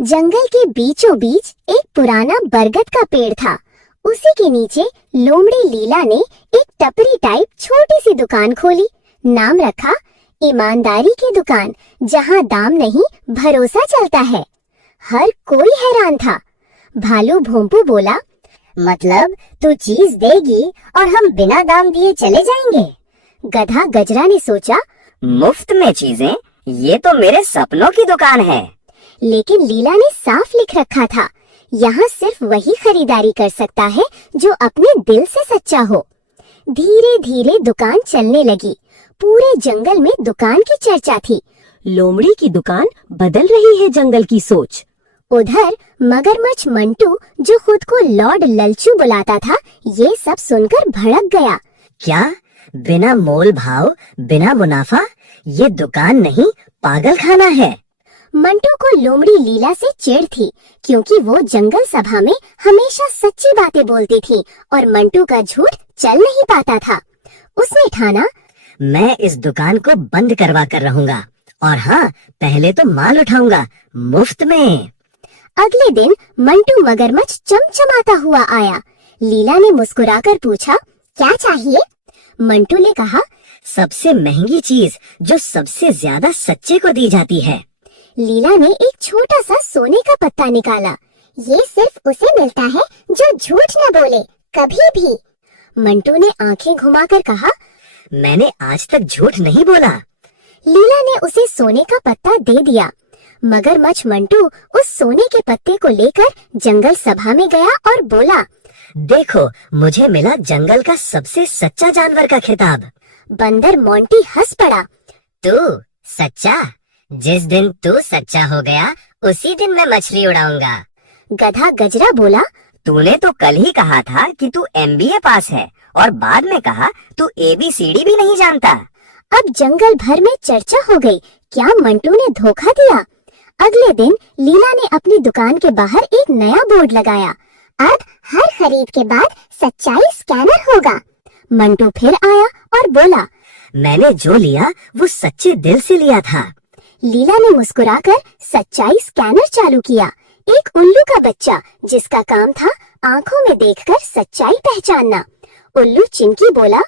जंगल के बीचों बीच एक पुराना बरगद का पेड़ था। उसी के नीचे लोमड़ी लीला ने एक टपरी टाइप छोटी सी दुकान खोली। नाम रखा ईमानदारी की दुकान, जहाँ दाम नहीं भरोसा चलता है। हर कोई हैरान था। भालू भोंपू बोला, मतलब तू चीज देगी और हम बिना दाम दिए चले जाएंगे? गधा गजरा ने सोचा, मुफ्त में चीजें? ये तो मेरे सपनों की दुकान है। लेकिन लीला ने साफ लिख रखा था, यहाँ सिर्फ वही खरीदारी कर सकता है जो अपने दिल से सच्चा हो। धीरे धीरे दुकान चलने लगी। पूरे जंगल में दुकान की चर्चा थी। लोमड़ी की दुकान बदल रही है जंगल की सोच। उधर मगरमच्छ मंटू, जो खुद को लॉर्ड ललचू बुलाता था, ये सब सुनकर भड़क गया। क्या? बिना मोल भाव, बिना मुनाफा? ये दुकान नहीं, पागल खाना है। मंटू को लोमड़ी लीला से चिढ़ थी, क्योंकि वो जंगल सभा में हमेशा सच्ची बातें बोलती थी और मंटू का झूठ चल नहीं पाता था। उसने ठाना, मैं इस दुकान को बंद करवा कर रहूंगा, और हाँ, पहले तो माल उठाऊंगा मुफ्त में। अगले दिन मंटू मगरमच्छ चमचमाता हुआ आया। लीला ने मुस्कुराकर पूछा, क्या चाहिए? मंटू ने कहा, सबसे महंगी चीज जो सबसे ज्यादा सच्चे को दी जाती है। लीला ने एक छोटा सा सोने का पत्ता निकाला। ये सिर्फ उसे मिलता है जो झूठ न बोले, कभी भी। मंटू ने आंखें घुमाकर कहा, मैंने आज तक झूठ नहीं बोला। लीला ने उसे सोने का पत्ता दे दिया। मगरमच्छ मंटू उस सोने के पत्ते को लेकर जंगल सभा में गया और बोला, देखो, मुझे मिला जंगल का सबसे सच्चा जानवर का खिताब। बंदर मोंटी हंस पड़ा। तू सच्चा? जिस दिन तू सच्चा हो गया, उसी दिन मैं मछली उड़ाऊंगा। गधा गजरा बोला, तूने तो कल ही कहा था कि तू MBA पास है, और बाद में कहा तू ABCD भी नहीं जानता। अब जंगल भर में चर्चा हो गई, क्या मंटू ने धोखा दिया? अगले दिन लीला ने अपनी दुकान के बाहर एक नया बोर्ड लगाया। अब हर खरीद के बाद सच्चाई स्कैनर होगा। मंटू फिर आया और बोला, मैंने जो लिया वो सच्चे दिल से लिया था। लीला ने मुस्कुराकर सच्चाई स्कैनर चालू किया। एक उल्लू का बच्चा, जिसका काम था आंखों में देखकर सच्चाई पहचानना। उल्लू चिंकी बोला,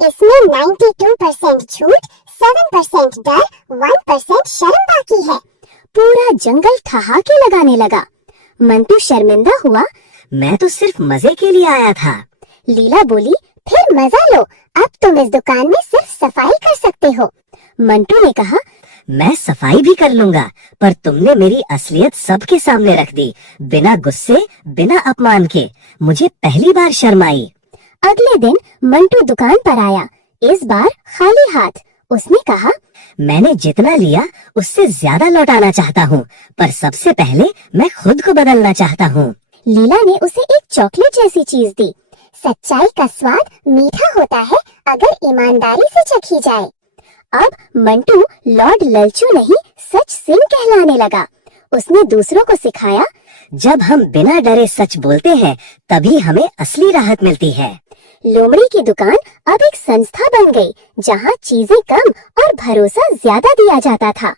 इसमें 92% झूठ, 7% डर, 1% शर्म बाकी है। पूरा जंगल ठहाके लगाने लगा। मंटू शर्मिंदा हुआ, मैं तो सिर्फ मजे के लिए आया था। लीला बोली, फिर मजा लो, अब तुम इस दुकान में सिर्फ सफाई कर सकते हो। मंटू ने कहा, मैं सफाई भी कर लूंगा, पर तुमने मेरी असलियत सबके सामने रख दी, बिना गुस्से, बिना अपमान के। मुझे पहली बार शर्म आई। अगले दिन मंटू दुकान पर आया, इस बार खाली हाथ। उसने कहा, मैंने जितना लिया उससे ज्यादा लौटाना चाहता हूँ, पर सबसे पहले मैं खुद को बदलना चाहता हूँ। लीला ने उसे एक चॉकलेट जैसी चीज दी। सच्चाई का स्वाद मीठा होता है अगर ईमानदारी से चखी जाए। अब मंटू लॉर्ड ललचू नहीं, सच सिंह कहलाने लगा। उसने दूसरों को सिखाया, जब हम बिना डरे सच बोलते हैं, तभी हमें असली राहत मिलती है। लोमड़ी की दुकान अब एक संस्था बन गई, जहाँ चीजें कम और भरोसा ज्यादा दिया जाता था।